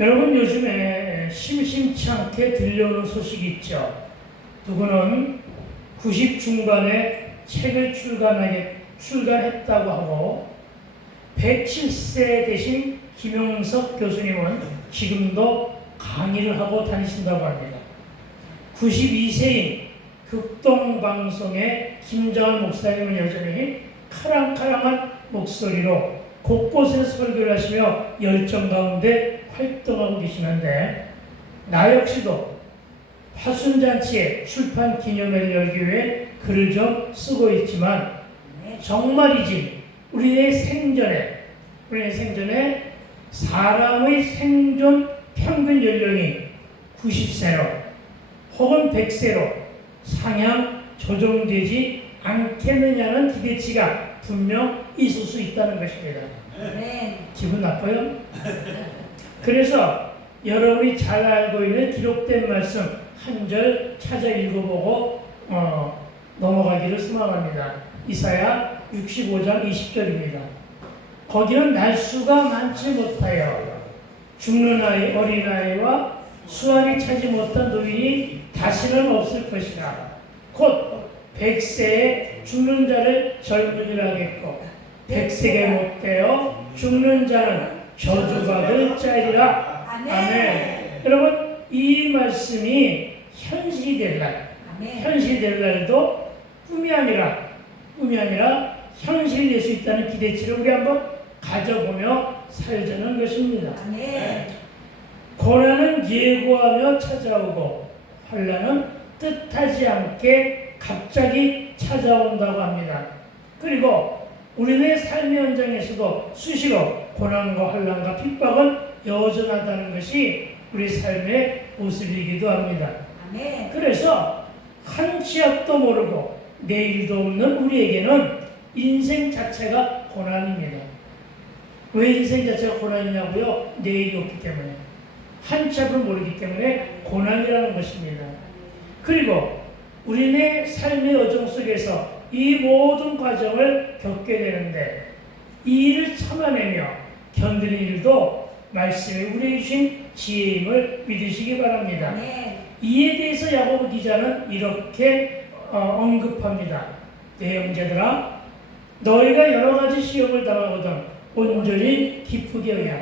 여러분, 요즘에 심심치 않게 들려오는 소식이 있죠. 누구는 90 중반에 책을 출간했다고 하고 107세 되신 김용석 교수님은 지금도 강의를 하고 다니신다고 합니다. 92세인 극동방송의 김정한 목사님은 여전히 카랑카랑한 목소리로 곳곳에서 설교를 하시며 열정 가운데 활동하고 계시는데, 나 역시도 파순잔치에 출판 기념회를 열기 위해 글을 좀 쓰고 있지만, 정말이지 우리의 생전에 사람의 생존 평균 연령이 90세로 혹은 100세로 상향 조정되지 않겠느냐는 기대치가 분명 있을 수 있다는 것입니다. 기분 나빠요? 그래서 여러분이 잘 알고 있는 기록된 말씀 한 절 찾아 읽어보고 넘어가기를 소망합니다. 이사야 65장 20절입니다. 거기는 날수가 많지 못하여 죽는 아이, 어린아이와 수완이 차지 못한 노인이 다시는 없을 것이라. 곧 100세에 죽는 자를 젊은이라 하겠고 100세에 못되어 죽는 자는 저주받을 자이라. 아멘. 여러분, 이 말씀이 현실이 될 날도 꿈이 아니라 현실이 될 수 있다는 기대치를 우리 한번 가져보며 살자는 것입니다. 고난은 예고하며 찾아오고 환난은 뜻하지 않게 갑자기 찾아온다고 합니다. 그리고 우리의 삶의 현장에서도 수시로 고난과 환난과 핍박은 여전하다는 것이 우리 삶의 모습이기도 합니다. 그래서 한 치 앞도 모르고 내일도 없는 우리에게는 인생 자체가 고난입니다. 왜 인생 자체가 고난이냐고요? 내일이 없기 때문에. 한 치 앞을 모르기 때문에 고난이라는 것입니다. 그리고 우리네 삶의 여정 속에서 이 모든 과정을 겪게 되는데, 이 일을 참아내며 견디는 일도 말씀에 우리에게 주신 지혜임을 믿으시기 바랍니다. 이에 대해서 야고보 기자는 이렇게 언급합니다. 내 형제들아, 너희가 여러 가지 시험을 당하거든 온전히 기쁘게 여기라.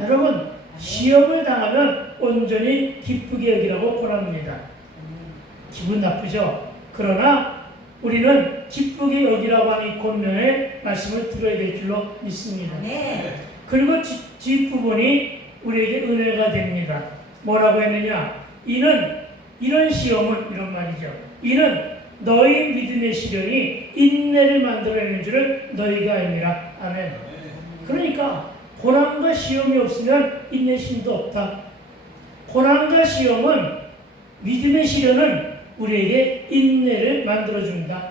여러분, 시험을 당하면 온전히 기쁘게 여기라고 권합니다. 기분 나쁘죠? 그러나 우리는 기쁘게 여기라고 하는 이 권면의 말씀을 들어야 될 줄로 믿습니다. 그리고 뒷부분이 우리에게 은혜가 됩니다. 뭐라고 했느냐? 이런 시험은, 이런 말이죠. 이는 너희 믿음의 시련이 인내를 만들어내는 줄을 너희가 알미라. 아멘. 그러니까 고난과 시험이 없으면 인내심도 없다. 고난과 시험은, 믿음의 시련은 우리에게 인내를 만들어준다.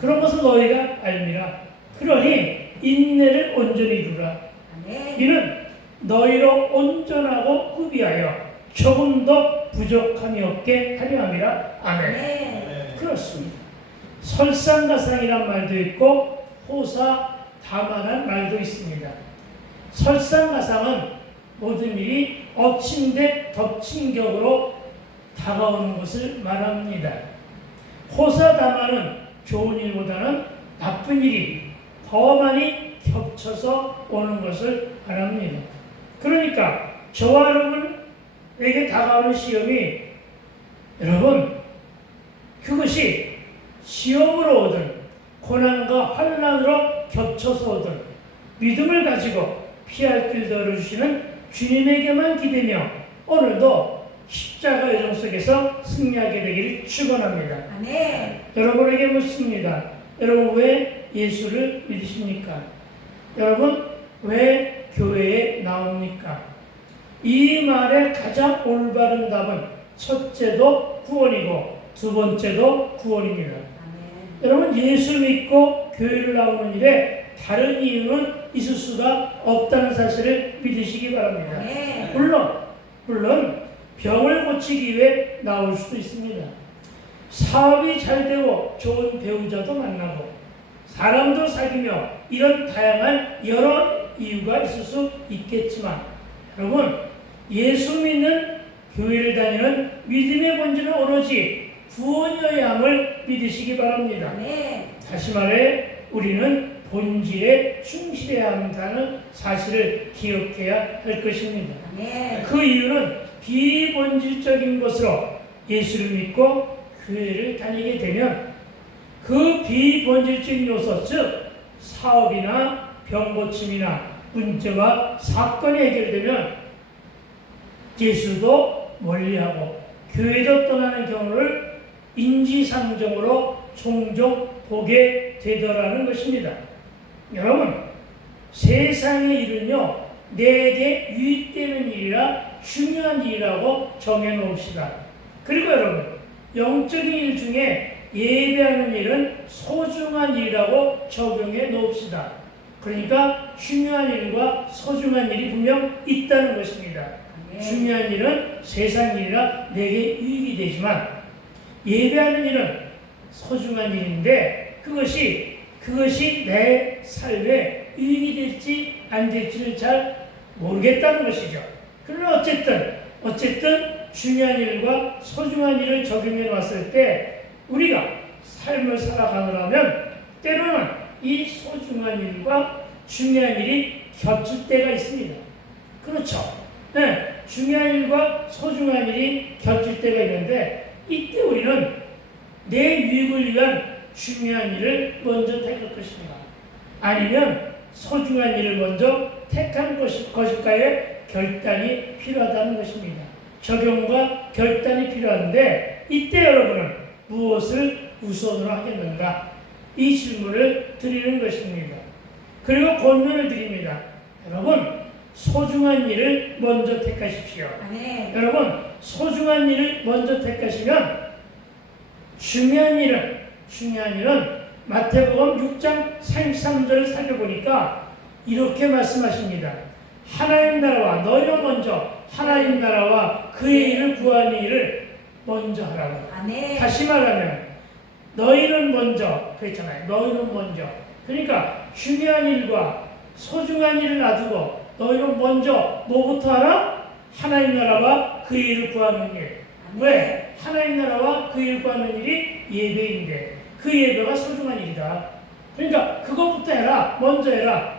그런 것을 너희가 알미라. 그러니 인내를 온전히 이루라. 이는 너희로 온전하고 후비하여 조금도 부족함이 없게 하려 함이라. 아멘. 그렇습니다. 설상가상이란 말도 있고 호사다마란 말도 있습니다. 설상가상은 모든 일이 엎친 데 덮친 격으로 다가오는 것을 말합니다. 호사다마는 좋은 일보다는 나쁜 일이 더 많이 겹쳐서 오는 것을 말합니다. 그러니까 저와 여러분에게 다가오는 시험이, 여러분, 그것이 시험으로 오든 고난과 환난으로 겹쳐서 오든 믿음을 가지고 피할 길도 열어주시는 주님에게만 기대며 오늘도 십자가 여정 속에서 승리하게 되기를 축원합니다. 여러분에게 묻습니다. 여러분, 왜 예수를 믿으십니까? 여러분, 왜 교회에 나옵니까? 이 말의 가장 올바른 답은 첫째도 구원이고 두 번째도 구원입니다. 여러분, 예수 믿고 교회를 나오는 일에 다른 이유는 있을 수가 없다는 사실을 믿으시기 바랍니다. 물론 병을 고치기 위해 나올 수도 있습니다. 사업이 잘 되고 좋은 배우자도 만나고 사람도 사귀며 이런 다양한 여러 이유가 있을 수 있겠지만, 여러분, 예수 믿는 교회를 다니는 믿음의 본질은 오로지 구원이어야 함을 믿으시기 바랍니다. 다시 말해 우리는 본질에 충실해야 한다는 사실을 기억해야 할 것입니다. 그 이유는 비본질적인 것으로 예수를 믿고 교회를 다니게 되면 그 비본질적인 요소, 즉 사업이나 병고침이나 문제와 사건이 해결되면 예수도 멀리하고 교회도 떠나는 경우를 인지상정으로 종종 보게 되더라는 것입니다. 여러분, 세상의 일은요, 내게 유익되는 일이라 중요한 일이라고 정해놓읍시다. 그리고 여러분, 영적인 일 중에 예배하는 일은 소중한 일이라고 적용해 놓읍시다. 그러니까 중요한 일과 소중한 일이 분명 있다는 것입니다. 중요한 일은 세상 일이라 내게 유익이 되지만 예배하는 일은 소중한 일인데 그것이 내 삶에 유익이 될지 안 될지를 잘 모르겠다는 것이죠. 그러나 어쨌든 중요한 일과 소중한 일을 적용해 놨을 때 우리가 삶을 살아가느라면 때로는 이 소중한 일과 중요한 일이 겹칠 때가 있습니다. 그렇죠. 네, 중요한 일과 소중한 일이 겹칠 때가 있는데 이때 우리는 내 유익을 위한 중요한 일을 먼저 택할 것인가 아니면 소중한 일을 먼저 택하는 것일까의 결단이 필요하다는 것입니다. 적용과 결단이 필요한데 이때 여러분은 무엇을 우선으로 하겠는가? 이 질문을 드리는 것입니다. 그리고 권면을 드립니다. 여러분, 소중한 일을 먼저 택하십시오. 여러분, 소중한 일을 먼저 택하시면 중요한 일은 마태복음 6장 33절을 살펴보니까 이렇게 말씀하십니다. 하나님 나라와 너희는 먼저 하나님 나라와 그의 일을 구하는 일을 먼저 하라고. 다시 말하면 너희는 먼저 그랬잖아요. 너희는 먼저. 그러니까 중요한 일과 소중한 일을 놔두고 너희는 먼저 뭐부터 하라? 하나님 나라와 그의 일을 구하는 일. 왜? 하나님 나라와 그의 일을 구하는 일이 예배인데 그 예배가 소중한 일이다. 그러니까 그것부터 해라. 먼저 해라.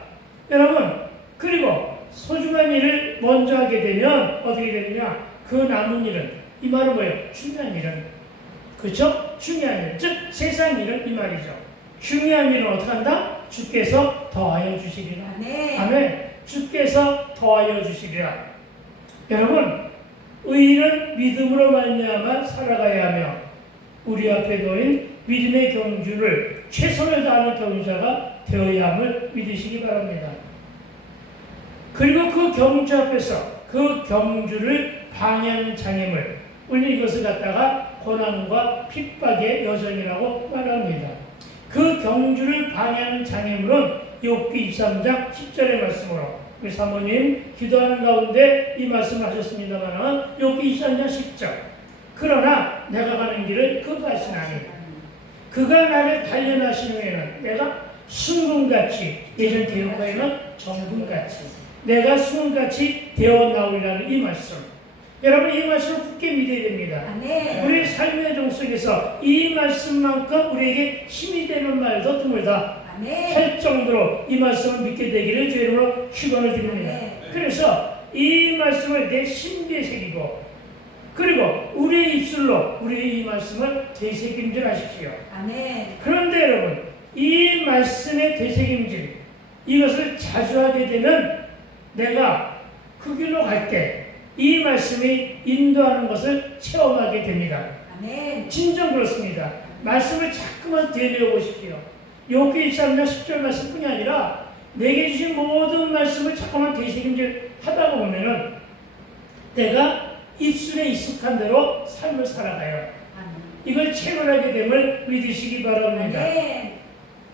여러분, 그리고 소중한 일을 먼저 하게 되면 어떻게 되느냐? 그 남은 일은, 이 말은 뭐예요? 중요한 일은, 그렇죠? 중요한 일, 즉 세상 일은 이 말이죠. 중요한 일은 어떻게 한다? 주께서 더하여 주시리라. 아멘. 주께서 더하여 주시리라. 여러분, 의인은 믿음으로 말미암아 살아가야 하며 우리 앞에 놓인 믿음의 경주를 최선을 다하는 경주자가 되어야 함을 믿으시기 바랍니다. 그리고 그 경주 앞에서 그 경주를 방해하는 장애물, 우리는 이것을 갖다가 고난과 핍박의 여정이라고 말합니다. 그 경주를 방해하는 장애물은 욥기 23장 10절의 말씀으로 우리 사모님 기도하는 가운데 이 말씀을 하셨습니다만 욥기 23장 10절 그러나 내가 가는 길을 그가 하시나니 그가 나를 단련하신 후에는 내가 순금같이 예전 대역과에는 정금같이 내가 순금같이 되어 나오리라는 이 말씀. 여러분 이 말씀을 굳게 믿어야 됩니다. 우리 삶의 종 속에서 이 말씀만큼 우리에게 힘이 되는 말도 드물다 할 정도로 이 말씀을 믿게 되기를 주의 이름으로 축원을 드립니다. 그래서 이 말씀을 내 심기에 새기고 그리고 우리의 입술로 우리의 이 말씀을 되새김질 하십시오. 그런데 여러분 이 말씀의 되새김질 이것을 자주 하게 되면 내가 그 길로 갈 때 이 말씀이 인도하는 것을 체험하게 됩니다. 진정 그렇습니다. 말씀을 자꾸만 되뇌어 보십시오. 욥기 23장 10절 말씀뿐이 아니라 내게 주신 모든 말씀을 자꾸만 되새김질 하다 보면은 내가 입술에 익숙한 대로 삶을 살아가요. 이걸 체험하게 됨을 믿으시기 바랍니다.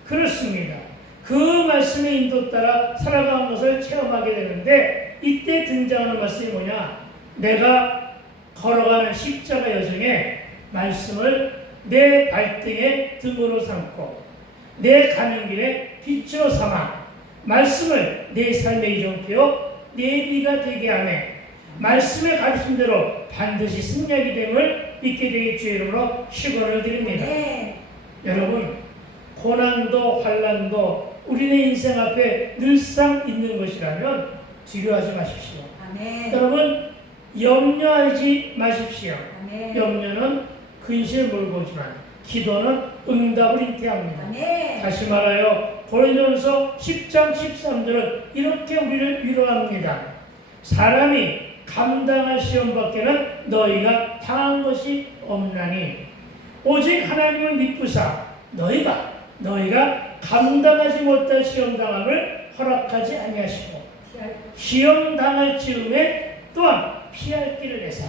그렇습니다. 그 말씀의 인도 따라 살아가는 것을 체험하게 되는데 이때 등장하는 말씀이 뭐냐? 내가 걸어가는 십자가 여정에 말씀을 내 발등에 등으로 삼고 내 가는 길에 빛으로 삼아 말씀을 내 삶에 이정되어 내비가 되게 하며 말씀의 가르침대로 반드시 승리하게 됨을 믿게 되길 주의 이름으로 축원을 드립니다. 여러분, 고난도 환난도 우리의 인생 앞에 늘상 있는 것이라면 두려워하지 마십시오. 여러분, 염려하지 마십시오. 염려는 근심을 몰고 오지만 기도는 응답을 잉태합니다. 다시 말하여 고린도전서 10장 13절은 이렇게 우리를 위로합니다. 사람이 감당할 시험 밖에는 너희가 당한 것이 없나니 오직 하나님을 믿부사 너희가 감당하지 못할 시험 당함을 허락하지 아니하시고 시험 당할 즈음에 또한 피할 길을 내사.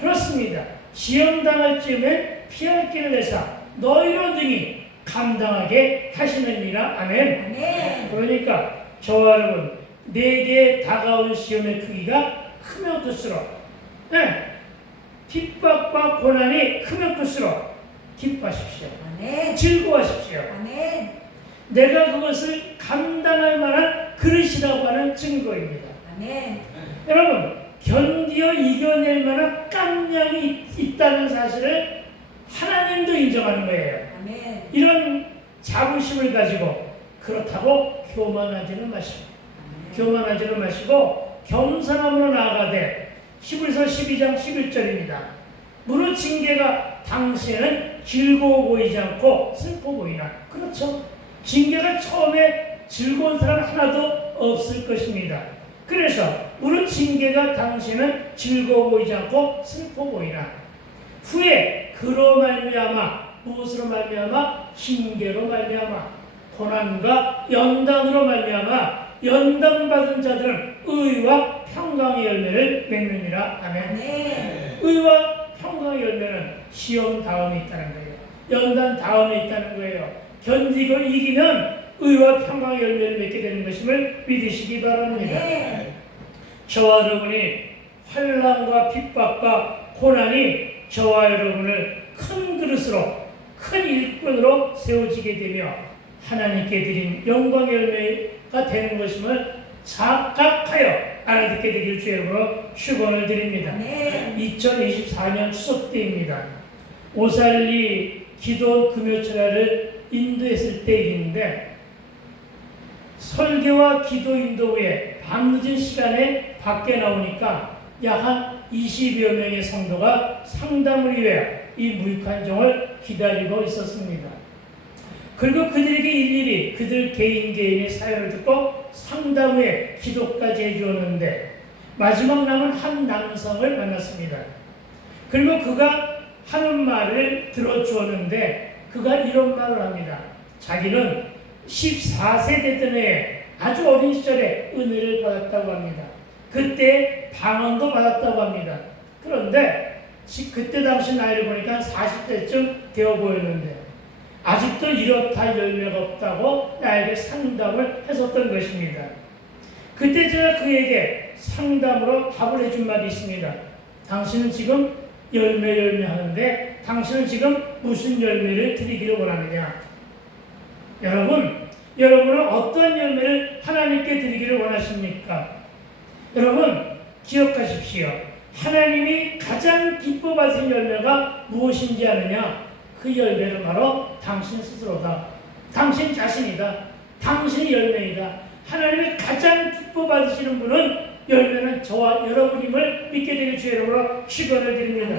그렇습니다. 시험 당할 즈음에 피할 길을 내사 너희로 등이 감당하게 하시느니라. 아멘. 그러니까 저와 여러분, 내게 다가온 시험의 크기가 크면 클수록, 핍박과 고난이 크면 클수록 기뻐하십시오. 즐거워하십시오. 내가 그것을 감당할 만한 그릇이라고 하는 증거입니다. 여러분, 견디어 이겨낼 만한 깜냥이 있다는 사실을 하나님도 인정하는 거예요. 이런 자부심을 가지고 그렇다고 교만하지는 마시고 겸손함으로 나아가되 히브리서 12장 11절입니다. 무릇 징계가 당시에는 즐거워 보이지 않고 슬퍼 보이나. 그렇죠. 징계가 처음에 즐거운 사람 하나도 없을 것입니다. 그래서 무릇 징계가 당시에는 즐거워 보이지 않고 슬퍼 보이나 후에 그로 말미암아 무엇으로 말미암아 징계로 말미암아 고난과 연단으로 말미암아 연단받은 자들은 의와 평강의 열매를 맺느니라. 아멘. 의와 평강의 열매는 시험 다음에 있다는 거예요. 연단 다음에 있다는 거예요. 견디고 이기면 의와 평강의 열매를 맺게 되는 것임을 믿으시기 바랍니다. 저와 여러분이 환난과 핍박과 고난이 저와 여러분을 큰 그릇으로 큰 일꾼으로 세워지게 되며 하나님께 드린 영광의 열매가 되는 것임을 착각하여 알아듣게 되길 주의 이름으로 축원을 드립니다. 2024년 추석 때입니다. 오살리 기도 금요철야를 인도했을 때인데 설교와 기도 인도 후에 밤늦은 시간에 밖에 나오니까 약 한 20여 명의 성도가 상담을 위해 이 무익한정을 기다리고 있었습니다. 그리고 그들에게 일일이 그들 개인의 사연을 듣고 상담 후에 기도까지 해주었는데 마지막 남은 한 남성을 만났습니다. 그리고 그가 하는 말을 들어주었는데 그가 이런 말을 합니다. 자기는 14세 되던 해에 아주 어린 시절에 은혜를 받았다고 합니다. 그때 방언도 받았다고 합니다. 그런데 그때 당시 나이를 보니까 40대쯤 되어 보였는데 아직도 이렇다 할 열매가 없다고 나에게 상담을 했었던 것입니다. 그때 제가 그에게 상담으로 답을 해준 말이 있습니다. 당신은 지금 열매 하는데 당신은 지금 무슨 열매를 드리기를 원하느냐? 여러분은 어떤 열매를 하나님께 드리기를 원하십니까? 여러분, 기억하십시오. 하나님이 가장 기뻐 받으신 열매가 무엇인지 아느냐? 그 열매는 바로 당신 스스로다. 당신 자신이다. 당신이 열매이다. 하나님이 가장 기뻐 받으시는 분은 열매는 저와 여러분임을 믿게 되길 주의 이름으로 축원을 드립니다.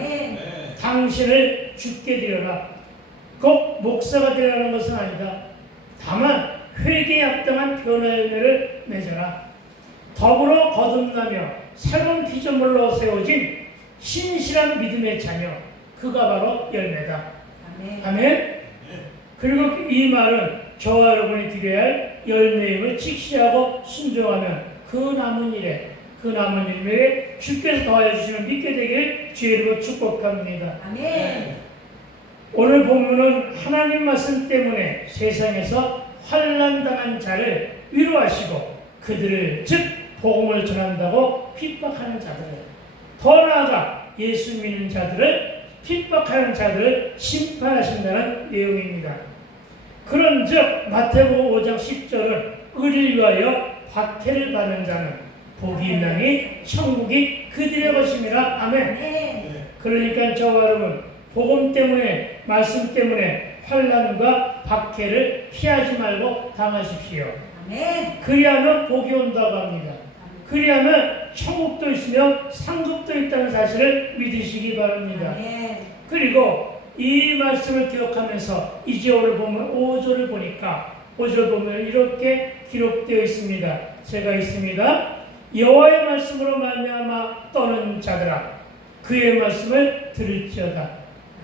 당신을 주께 드려라. 꼭 목사가 되라는 것은 아니다. 다만 회개에 합당한 변화 열매를 맺어라. 더불어 거듭나며 새로운 피조물로 세워진 신실한 믿음의 자녀, 그가 바로 열매다. 아멘. 그리고 이 말은 저와 여러분이 드려야 할 열매임을 직시하고 순종하면 그 남은 일에 주께서 더하여 주시면 믿게 되길 주의 이름으로 축복합니다. 아멘. 오늘 본문은 하나님 말씀 때문에 세상에서 환난당한 자를 위로하시고 그들을 즉 복음을 전한다고 핍박하는 자들을, 더 나아가 예수 믿는 자들을 핍박하는 자들을 심판하신다는 내용입니다. 그런즉 마태복음 5장 10절은 의를 위하여 박해를 받는 자는 복이 있나니 천국이 그들의 것임이라. 아멘. 그러니까 저와 여러분, 복음 때문에, 말씀 때문에 환난과 박해를 피하지 말고 당하십시오. 그리하면 복이 온다고 합니다. 그리하면 천국도 있으며 상급도 있다는 사실을 믿으시기 바랍니다. 그리고 이 말씀을 기억하면서 이제 오늘 보면 5절을 보니까 5절 보면 이렇게 기록되어 있습니다. 제가 있습니다. 여호와의 말씀으로 말미암아 떠는 자들아 그의 말씀을 들을지어다.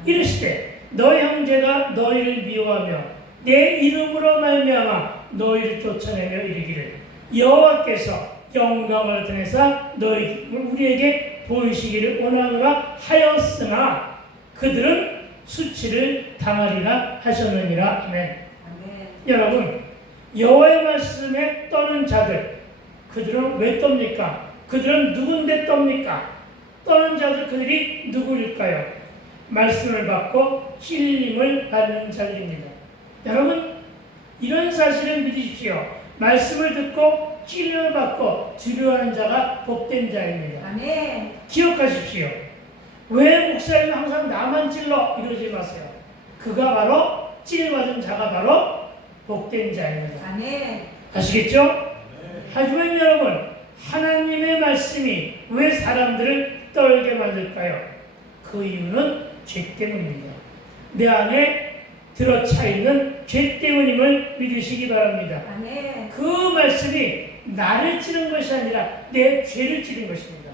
이르시되 너희 형제가 너희를 미워하며 내 이름으로 말미암아 너희를 쫓아내며 이르기를 여호와께서 영광을 드내사 너희 우리에게 보이시기를 원하노라 하였으나 그들은 수치를 당하리라 하셨느니라. 아멘. 여러분, 여호와의 말씀에 떠는 자들, 그들은 왜 떱니까? 그들은 누군데 떱니까? 떠는 자들, 그들이 누구일까요? 말씀을 받고 찔림을 받는 자들입니다. 여러분, 이런 사실을 믿으십시오. 말씀을 듣고 찔림을 받고 두려워하는 자가 복된 자입니다. 아멘. 기억하십시오. 왜 목사님은 항상 나만 찔러? 이러지 마세요. 그가 바로 찔림받은 자가 바로 복된 자입니다. 아멘. 아시겠죠? 하지만 여러분, 하나님의 말씀이 왜 사람들을 떨게 만들까요? 그 이유는 죄 때문입니다. 내 안에 들어차 있는 죄 때문임을 믿으시기 바랍니다. 아멘. 그 말씀이 나를 찌른 것이 아니라 내 죄를 찌른 것입니다.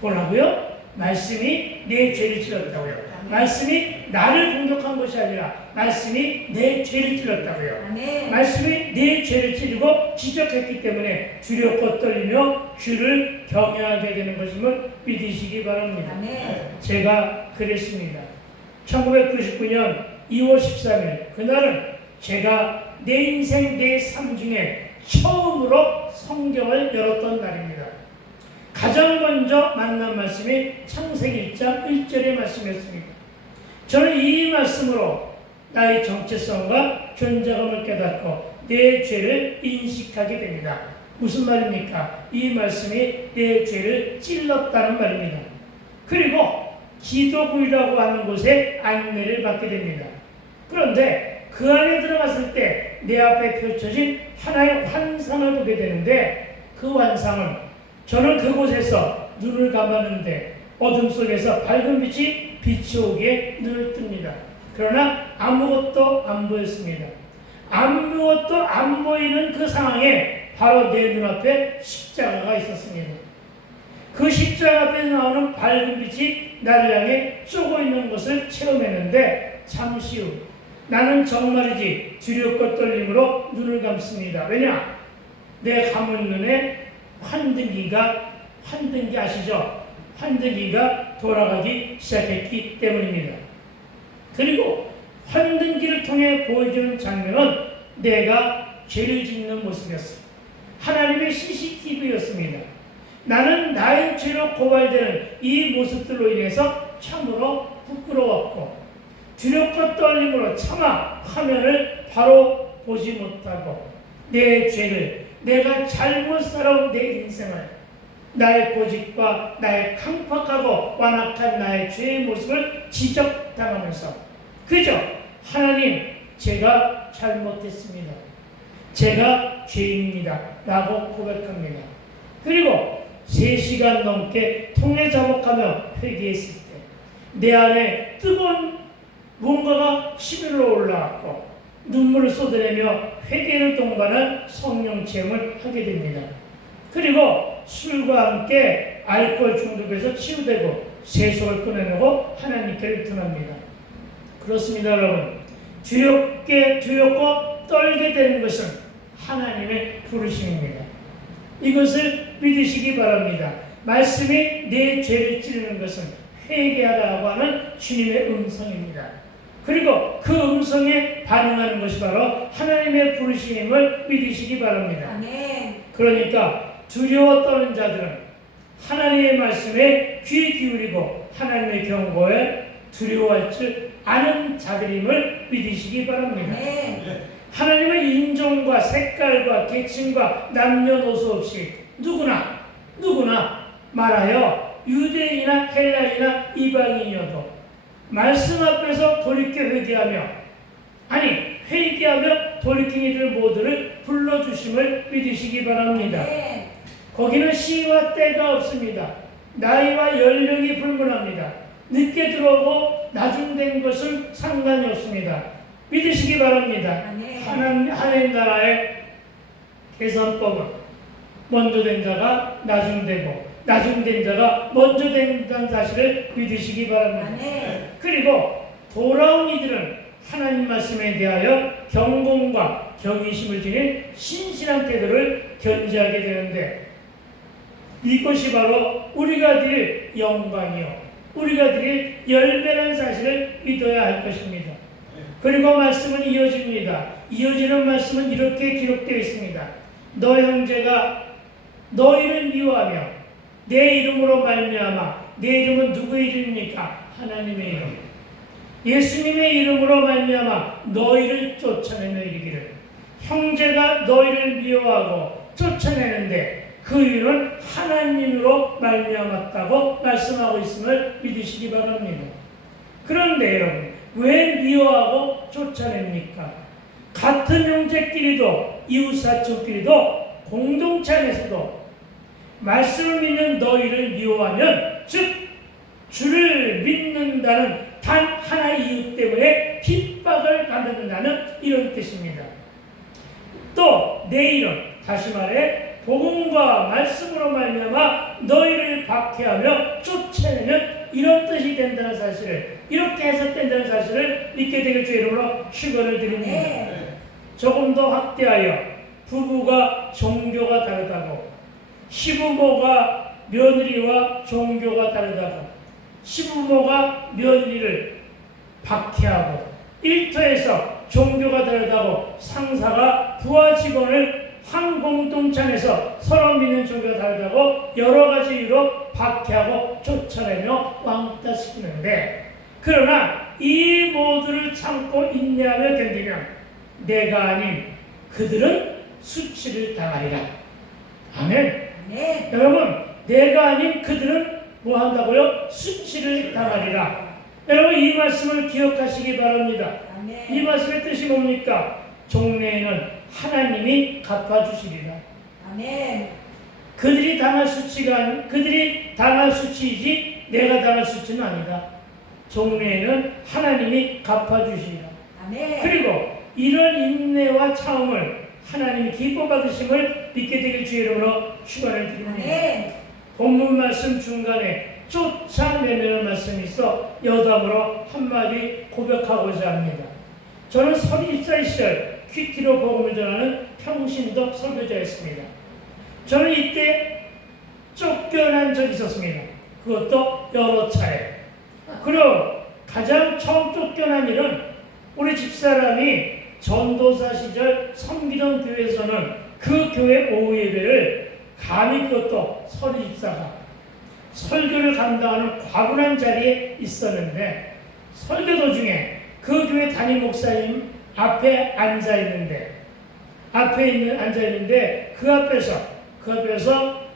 뭐라고요? 말씀이 내 죄를 찔렀다고요. 말씀이 나를 공격한 것이 아니라 말씀이 내 죄를 찔렀다고요. 아멘. 말씀이 내 죄를 찌르고 지적했기 때문에 두렵고 떨리며 주를 경외하게 되는 것임을 믿으시기 바랍니다. 아멘. 제가 그랬습니다. 1999년 2월 13일 그날은 제가 내 인생 내 삶 중에 처음으로 성경을 열었던 날입니다. 가장 먼저 만난 말씀이 창세기 1장 1절의 말씀이었습니다. 저는 이 말씀으로 나의 정체성과 존재감을 깨닫고 내 죄를 인식하게 됩니다. 무슨 말입니까? 이 말씀이 내 죄를 찔렀다는 말입니다. 그리고 기도구이라고 하는 곳에 안내를 받게 됩니다. 그런데 그 안에 들어갔을 때 내 앞에 펼쳐진 하나의 환상을 보게 되는데 그 환상은 저는 그곳에서 눈을 감았는데 어둠 속에서 밝은 빛이 비춰오기에 눈을 뜹니다. 그러나 아무것도 안 보였습니다. 아무것도 안 보이는 그 상황에 바로 내 눈앞에 십자가가 있었습니다. 그 십자가 앞에서 나오는 밝은 빛이 나를 향해 쏘고 있는 것을 체험했는데 잠시 후 나는 정말이지 두렵고 떨림으로 눈을 감습니다. 왜냐? 내 감은 눈에 환등기 아시죠? 환등기가 돌아가기 시작했기 때문입니다. 그리고 환등기를 통해 보여주는 장면은 내가 죄를 짓는 모습이었어요. 하나님의 CCTV였습니다. 나는 나의 죄로 고발되는 이 모습들로 인해서 참으로 부끄러웠고 두렵고 떨림으로 차마 화면을 바로 보지 못하고 내 죄를, 내가 잘못 살아온 내 인생을, 나의 고집과 나의 강팍하고 완악한 나의 죄의 모습을 지적당하면서 그저 하나님, 제가 잘못했습니다. 제가 죄인입니다. 라고 고백합니다. 그리고 3시간 넘게 통해 자복하며 회개했을 때 내 안에 뜨거운 뭔가가 시비로 올라왔고 눈물을 쏟아내며 회개를 동반한 성령 체험을 하게 됩니다. 그리고 술과 함께 알코올 중독에서 치유되고 세속을 끊어내고 하나님께 리턴합니다. 그렇습니다, 여러분. 두렵고 떨게 되는 것은 하나님의 부르심입니다. 이것을 믿으시기 바랍니다. 말씀이 내 죄를 찌르는 것은 회개하라고 하는 주님의 음성입니다. 그리고 그 음성에 반응하는 것이 바로 하나님의 부르심임을 믿으시기 바랍니다. 아멘. 그러니까 두려워 떠는 자들은 하나님의 말씀에 귀 기울이고 하나님의 경고에 두려워할 줄 아는 자들임을 믿으시기 바랍니다. 아멘. 하나님은 인종과 색깔과 계층과 남녀노소 없이 누구나 말하여 유대인이나 헬라인이나 이방인이어도 말씀 앞에서 돌이켜 회개하며 돌이킨 이들 모두를 불러주심을 믿으시기 바랍니다. 거기는 시와 때가 없습니다. 나이와 연령이 불문합니다. 늦게 들어오고 나중된 것은 상관이 없습니다. 믿으시기 바랍니다. 하나님 나라의 계산법은 먼저 된 자가 나중되고 나중된 자가 먼저 된다는 사실을 믿으시기 바랍니다. 그리고 돌아온 이들은 하나님 말씀에 대하여 경공과 경외심을 지닌 신실한 태도를 견지하게 되는데, 이것이 바로 우리가 드릴 영광이요 우리가 드릴 열매라는 사실을 믿어야 할 것입니다. 그리고 말씀은 이어집니다. 이어지는 말씀은 이렇게 기록되어 있습니다. 너 형제가 너희를 미워하며 내 이름으로 말미암아, 내 이름은 누구의 이름입니까? 하나님의 이름. 예수님의 이름으로 말미암아 너희를 쫓아내며 이르기를, 형제가 너희를 미워하고 쫓아내는데 그 이유는 하나님으로 말미암았다고 말씀하고 있음을 믿으시기 바랍니다. 그런데 여러분, 왜 미워하고 쫓아냅니까? 같은 형제끼리도 이웃사촌끼리도 공동체 안에서도 말씀을 믿는 너희를 미워하면, 즉 주를 믿는다는 단 하나의 이유 때문에 핍박을 받는다는 이런 뜻입니다. 또 내일은 다시 말해 복음과 말씀으로 말미암아 너희를 박해하며 쫓아내는 이런 뜻이 된다는 사실을, 이렇게 해석된다는 사실을 믿게 되길 주의 이름으로 축원을 드립니다. 조금 더 확대하여 부부가 종교가 다르다고, 시부모가 며느리와 종교가 다르다고, 시부모가 며느리를 박해하고, 일터에서 종교가 다르다고 상사가 부하 직원을 한 공동체 안에서 서로 믿는 종교가 다르다고 여러 가지 이유로 박해하고 쫓아내며 왕따시키는데, 그러나 이 모두를 참고 인내하며 견디면 내가 아닌 그들은 수치를 당하리라. 아멘. 여러분, 내가 아닌 그들은 뭐 한다고요? 수치를 당하리라. 여러분, 이 말씀을 기억하시기 바랍니다. 이 말씀의 뜻이 뭡니까? 종래에는 하나님이 갚아주시리라. 아멘. 그들이 당할 수치이지 내가 당할 수치는 아니다. 종래에는 하나님이 갚아주시리라. 아멘. 그리고 이런 인내와 참음을 하나님이 기뻐 받으심을 믿게 되길 주의 이름으로 축원을 드립니다. 아멘. 본문 말씀 중간에 쫓아내는 말씀이 있어 여담으로 한마디 고백하고자 합니다. 저는 34 시절 퀴티로 복음을 전하는 평신도 설교자였습니다. 저는 이때 쫓겨난 적이 있었습니다. 그것도 여러 차례. 그리고 가장 처음 쫓겨난 일은 우리 집사람이 전도사 시절 섬기던 교회에서는 그 교회 오후 예배를 감히, 그것도 서리 집사가 설교를 감당하는 과분한 자리에 있었는데, 설교 도중에 그 교회 담임 목사님 앞에 앉아있는데 그 앞에서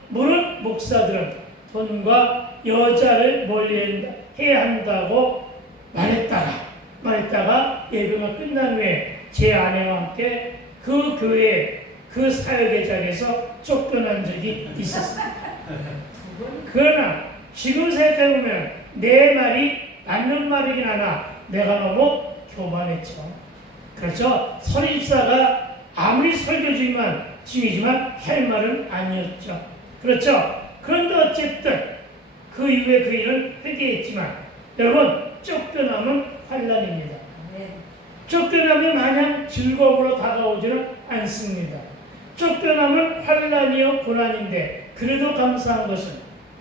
무릇 목사들은 돈과 여자를 멀리해야 한다고 말했다가 예배가 끝난 후에 제 아내와 함께 그 교회 그 사역의 자리에서 쫓겨난 적이 있었습니다. 그러나 지금 생각해보면 내 말이 맞는 말이긴 하나 내가 너무 교만했죠. 그렇죠? 설립사가 아무리 설교지만 할 말은 아니었죠. 그렇죠? 그런데 어쨌든 그 이후에 그 일은 회개했지만, 여러분, 쫓겨남은 환난입니다. 쫓겨남이 마냥 즐거움으로 다가오지는 않습니다. 쫓겨남은 환난이요 고난인데, 그래도 감사한 것은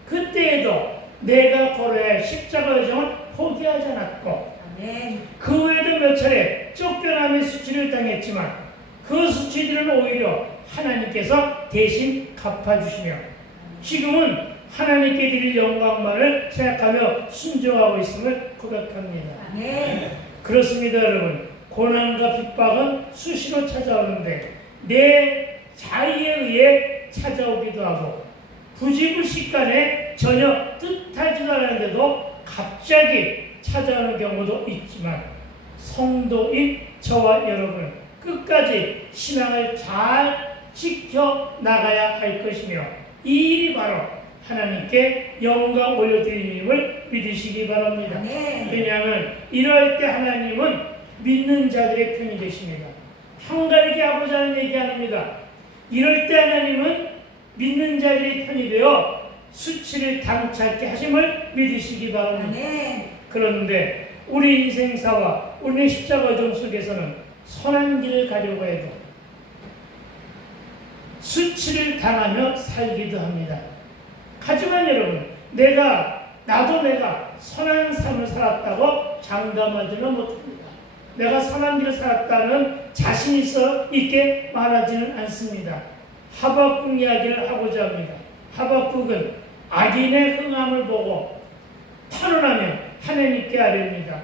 그때에도 내가 걸어야 할 십자가 여정을 포기하지 않았고, 그 외에도 몇 차례 쫓겨남의 수치를 당했지만 그 수치들은 오히려 하나님께서 대신 갚아주시며 지금은 하나님께 드릴 영광만을 생각하며 순종하고 있음을 고백합니다. 그렇습니다, 여러분. 고난과 핍박은 수시로 찾아오는데 내 자의에 의해 찾아오기도 하고 부지불식간에 전혀 뜻하지도 않았는데도 갑자기 찾아오는 경우도 있지만 성도인 저와 여러분은 끝까지 신앙을 잘 지켜나가야 할 것이며 이 일이 바로 하나님께 영광 올려드림을 믿으시기 바랍니다. 왜냐하면 이럴 때 하나님은 믿는 자들의 편이 되십니다. 편가르게 하고자 하는 얘기 아닙니다. 이럴 때 하나님은 믿는 자들의 편이 되어 수치를 당찮게 하심을 믿으시기 바랍니다. 그런데 우리 인생사와 우리 십자가 정 속에서는 선한 길을 가려고 해도 수치를 당하며 살기도 합니다. 하지만 여러분, 나도 내가 선한 삶을 살았다고 장담하지는 못합니다. 내가 선한 길을 살았다는 자신 있게 말하지는 않습니다. 하박국 이야기를 하고자 합니다. 하박국은 악인의 흥함을 보고 탄원하며 하나님께 아뢰입니다.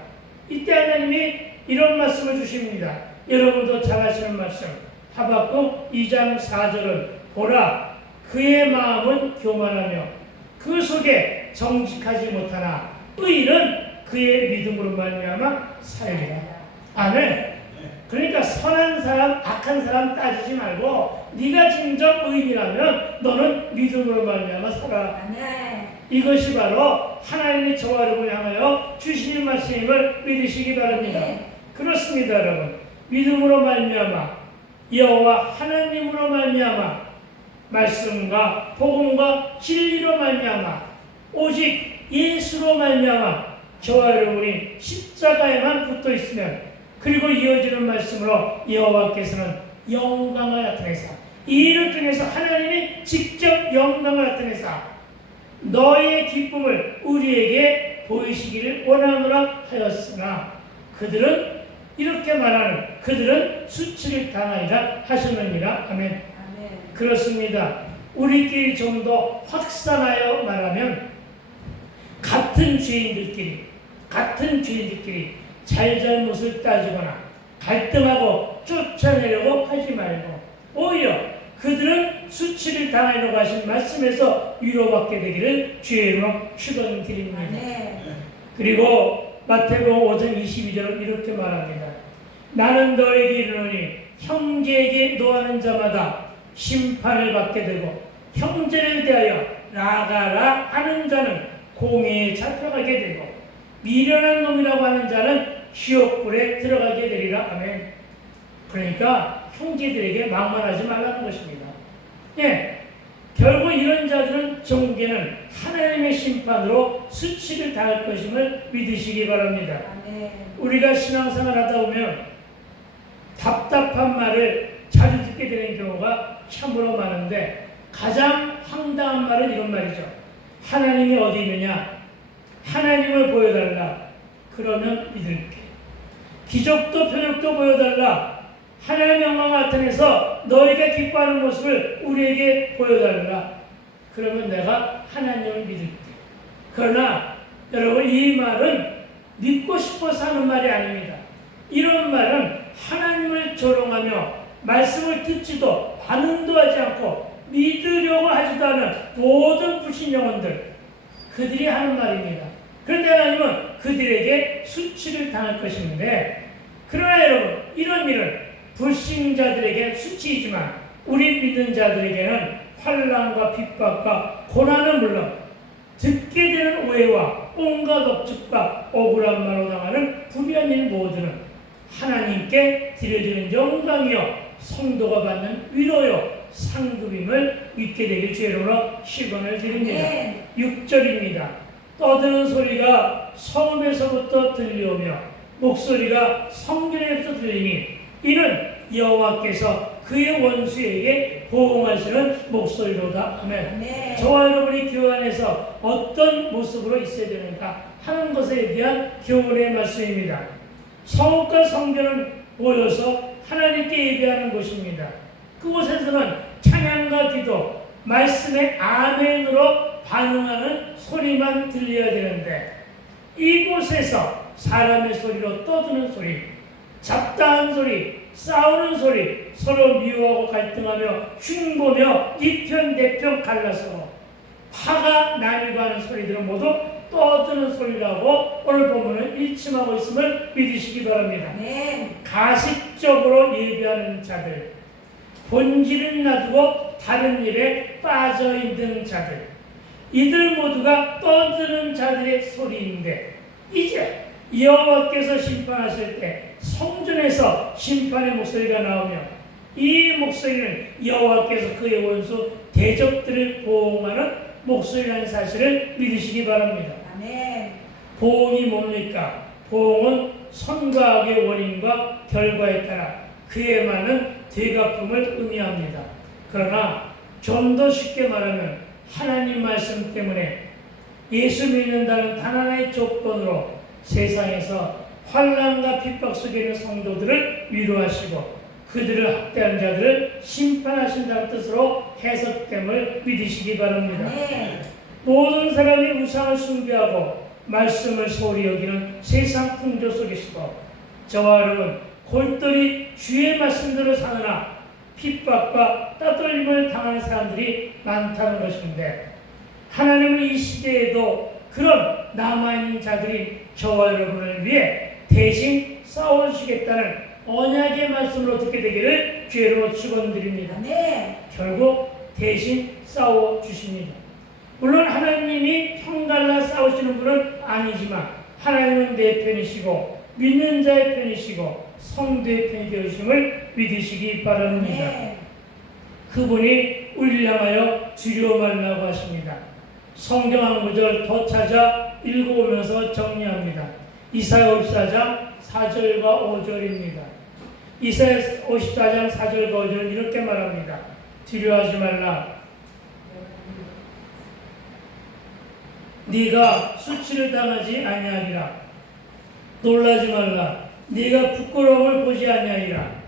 이때 하나님이 이런 말씀을 주십니다. 여러분도 잘 아시는 말씀. 하박국 2장 4절은 보라 그의 마음은 교만하며 그 속에 정직하지 못하나 의인은 그의 믿음으로 말미암아 살리라. 아멘. 그러니까 선한 사람, 악한 사람 따지지 말고 네가 진정 의인이라면 너는 믿음으로 말미암아 살아. 이것이 바로 하나님이 저와 여러분을 향하여 주시는 말씀임을 믿으시기 바랍니다. 그렇습니다, 여러분. 믿음으로 말미암아 여호와 하나님으로 말미암아 말씀과 복음과 진리로 말미암아 오직 예수로 말미암아 저와 여러분이 십자가에만 붙어 있으면 그리고 이어지는 말씀으로 여호와께서는 영광을 나타내사 이 일을 통해서 하나님이 직접 영광을 나타내사 너의 기쁨을 우리에게 보이시기를 원하노라 하였으나 그들은 이렇게 말하는 그들은 수치를 당하리라 하셨느니라. 아멘. 그렇습니다. 우리끼리 좀 더 확산하여 말하면 같은 죄인들끼리 잘잘못을 따지거나 갈등하고 쫓아내려고 하지 말고 오히려 그들은 수치를 당하려고 하신 말씀에서 위로받게 되기를 주의 이름으로 축원드립니다. 그리고 마태복음 5장 22절은 이렇게 말합니다. 나는 너에게 이르노니 형제에게 노하는 자마다 심판을 받게 되고 형제를 대하여 나가라 하는 자는 공회에 잡혀가게 되고 미련한 놈이라고 하는 자는 지옥불에 들어가게 되리라. 아멘. 그러니까 형제들에게 막말하지 말라는 것입니다. 결국 이런 자들은 정죄는 하나님의 심판으로 수치를 당할 것임을 믿으시기 바랍니다. 우리가 신앙생활 하다 보면 답답한 말을 자주 듣게 되는 경우가 참으로 많은데 가장 황당한 말은 이런 말이죠. 하나님이 어디 있느냐? 하나님을 보여달라. 그러면 믿을게. 기적도 표적도 보여달라. 하나님의 영광을 나타내서 너희가 기뻐하는 모습을 우리에게 보여달라. 그러면 내가 하나님을 믿을게. 그러나 여러분 이 말은 믿고 싶어서 하는 말이 아닙니다. 이런 말은 하나님을 조롱하며 말씀을 듣지도 반응도 하지 않고 믿으려고 하지도 않은 모든 불신 영혼들 그들이 하는 말입니다. 그런데 하나님은 그들에게 수치를 당할 것인데 그러나 여러분 이런 일은 불신자들에게 수치이지만 우리 믿는 자들에게는 환난과 핍박과 고난은 물론 듣게 되는 오해와 온갖 억측과 억울한 말로 당하는 불의한 일 모두는 하나님께 드려지는 영광이요 성도가 받는 위로요 상급임을 믿게 되길 주의 이름으로 시건을 드립니다. 6절입니다. 떠드는 소리가 성읍에서부터 들려오며 목소리가 성전에서 들리니 이는 여호와께서 그의 원수에게 보응하시는 목소리로다. 아멘. 저와 여러분이 교회 안에서 어떤 모습으로 있어야 되는가 하는 것에 대한 교훈의 말씀입니다. 성읍과 성전은 모여서 하나님께 예배하는 곳입니다. 그곳에서는 찬양과 기도, 말씀의 아멘으로 반응하는 소리만 들려야 되는데 이곳에서 사람의 소리로 떠드는 소리, 잡다한 소리, 싸우는 소리, 서로 미워하고 갈등하며 흉보며 네 편 내 편 갈라서 화가 나뉘고 하는 소리들은 모두 떠드는 소리라고 오늘 본문은 일침하고 있음을 믿으시기 바랍니다. 가식적으로 예배하는 자들, 본질을 놔두고 다른 일에 빠져 있는 자들, 이들 모두가 떠드는 자들의 소리인데 이제 여호와께서 심판하실 때 성전에서 심판의 목소리가 나오며 이 목소리는 여호와께서 그의 원수 대적들을 보호하는 목소리라는 사실을 믿으시기 바랍니다. 아멘. 보응이 뭡니까? 보응은 선과 악의 원인과 결과에 따라 그에 맞는 되갚음을 의미합니다. 그러나 좀 더 쉽게 말하면 하나님 말씀 때문에 예수 믿는다는 단 하나의 조건으로 세상에서 환난과 핍박 속에 있는 성도들을 위로하시고 그들을 학대한 자들을 심판하신다는 뜻으로 해석됨을 믿으시기 바랍니다. 모든 사람이 우상을 숭배하고 말씀을 소홀히 여기는 세상 풍조 속에서도 저와 여러분 골똘히 주의 말씀대로 사느나 핍박과 따돌림을 당하는 사람들이 많다는 것인데 하나님은 이 시대에도 그런 남아있는 자들이 저와 여러분을 위해 대신 싸워주시겠다는 언약의 말씀으로 듣게 되기를 주의로 축원드립니다. 결국 대신 싸워주십니다. 물론 하나님이 형달라 싸우시는 분은 아니지만 하나님은 내 편이시고 믿는 자의 편이시고 성도의 편이 되어주심을 믿으시기 바랍니다. 그분이 우리를 향하여 두려워 말라고 하십니다. 성경 한 구절 더 찾아 읽어오면서 정리합니다. 이사야 54장 4절과 5절입니다. 이사야 54장 4절과 5절은 이렇게 말합니다. 두려워하지 말라. 네가 수치를 당하지 아니하리라. 놀라지 말라. 네가 부끄러움을 보지 아니하리라.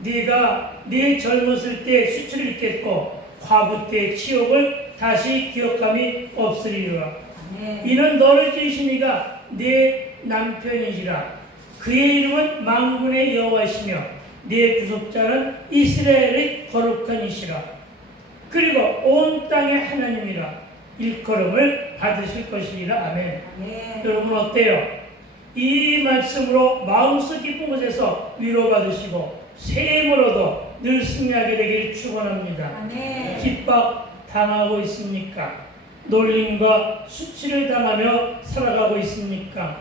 네가 네 젊었을 때 수치를 잊겠고 과부 때 치욕을 다시 기억함이 없으리라. 이는 너를 지으신 이가 네 남편이시라. 그의 이름은 만군의 여호와이시며 네 구속자는 이스라엘의 거룩한 이시라. 그리고 온 땅의 하나님이라. 일컬음을 받으실 것이니라. 아멘. 여러분 어때요? 이 말씀으로 마음속 깊은 곳에서 위로받으시고 새 힘으로도 늘 승리하게 되길 축원합니다. 핍박 당하고 있습니까? 놀림과 수치를 당하며 살아가고 있습니까?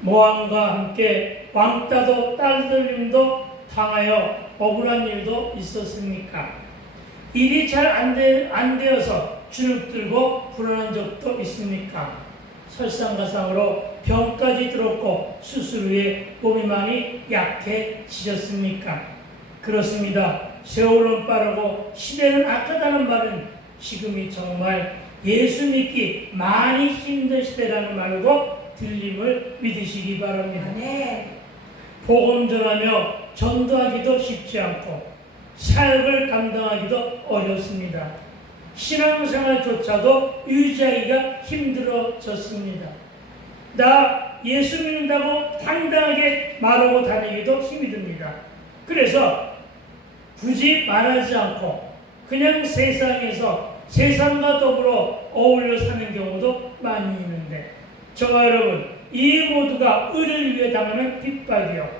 모함과 함께 왕따도 딸들림도 당하여 억울한 일도 있었습니까? 일이 잘 안 되어서 주눅들고 불안한 적도 있습니까? 설상가상으로 병까지 들었고 수술 후에 몸이 많이 약해지셨습니까? 그렇습니다. 세월은 빠르고 시대는 악하다는 말은 지금이 정말 예수 믿기 많이 힘든 시대라는 말로 들림을 믿으시기 바랍니다. 복음 전하며 전도하기도 쉽지 않고 사역을 감당하기도 어렵습니다. 신앙생활조차도 유지하기가 힘들어졌습니다. 나 예수 믿는다고 당당하게 말하고 다니기도 힘이 듭니다. 그래서 굳이 말하지 않고 그냥 세상에서 세상과 더불어 어울려 사는 경우도 많이 있는데 저와 여러분 이 모두가 의를 위해 당하는 핍박이요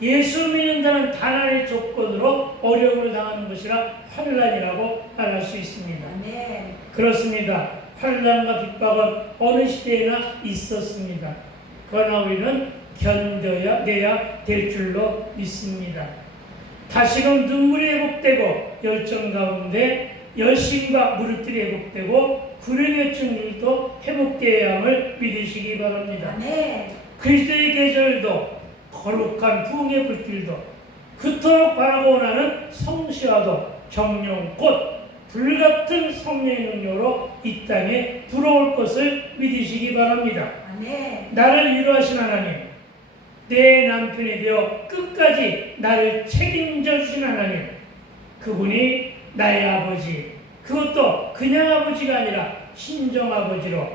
예수 믿는다는 단 하나의 조건으로 어려움을 당하는 것이라 환난이라고 말할 수 있습니다. 그렇습니다. 환난과 핍박은 어느 시대에나 있었습니다. 그러나 우리는 견뎌내야 될 줄로 믿습니다. 다시금 눈물이 회복되고 열정 가운데 열심과 무릇들이 회복되고 불의 열정들도 회복되어야 함을 믿으시기 바랍니다. 그리스도의 계절도 거룩한 부흥의 불길도 그토록 바라고 원하는 성시와도 정령 곧 불같은 성령의 능력으로 이 땅에 불어올 것을 믿으시기 바랍니다. 나를 위로하신 하나님, 내 남편이 되어 끝까지 나를 책임져 주신 하나님, 그분이 나의 아버지, 그것도 그냥 아버지가 아니라 친정 아버지로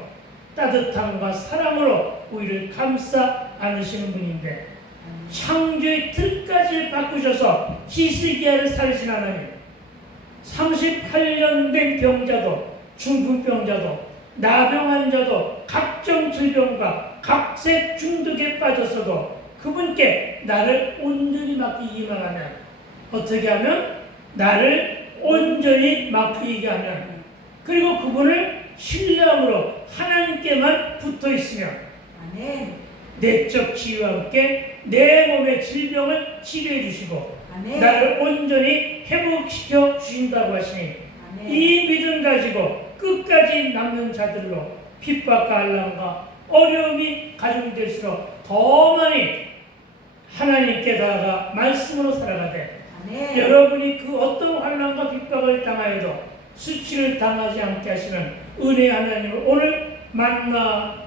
따뜻함과 사랑으로 우리를 감싸 안으시는 분인데 창조의 틀까지 바꾸셔서 히스기야를 살리신 하나님, 38년 된 병자도, 중풍병자도, 나병 환자도, 각종 질병과 각색 중독에 빠졌어도 그분께 나를 온전히 맡기기만 하면, 어떻게 하면? 나를 온전히 맡기게 하면, 그리고 그분을 신뢰함으로 하나님께만 붙어 있으면, 아멘. 내적 치유와 함께 내 몸의 질병을 치료해 주시고 아멘. 나를 온전히 회복시켜 주신다고 하시니, 아멘. 이 믿음 가지고 끝까지 남는 자들로 핍박과 한란과 어려움이 가중될수록 더 많이 하나님께 다가가 말씀으로 살아가되, 아멘. 여러분이 그 어떤 환난과 핍박을 당하여도 수치를 당하지 않게 하시는 은혜 하나님을 오늘 만나며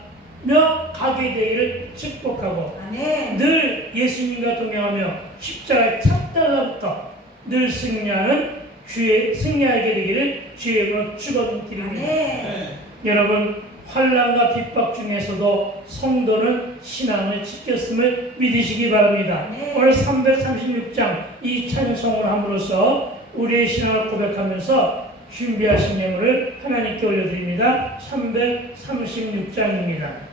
가게 되기를 축복하고, 아멘. 늘 예수님과 동행하며 십자가의 첫 달러부터 늘 승리하는 승리하게 되기를 주의 이름으로 축원드립니다. 아멘. 여러분, 환난과 핍박 중에서도 성도는 신앙을 지켰음을 믿으시기 바랍니다. 네. 오늘 336장 이 찬송을 함으로써 우리의 신앙을 고백하면서 준비하신 예물을 하나님께 올려드립니다. 336장입니다.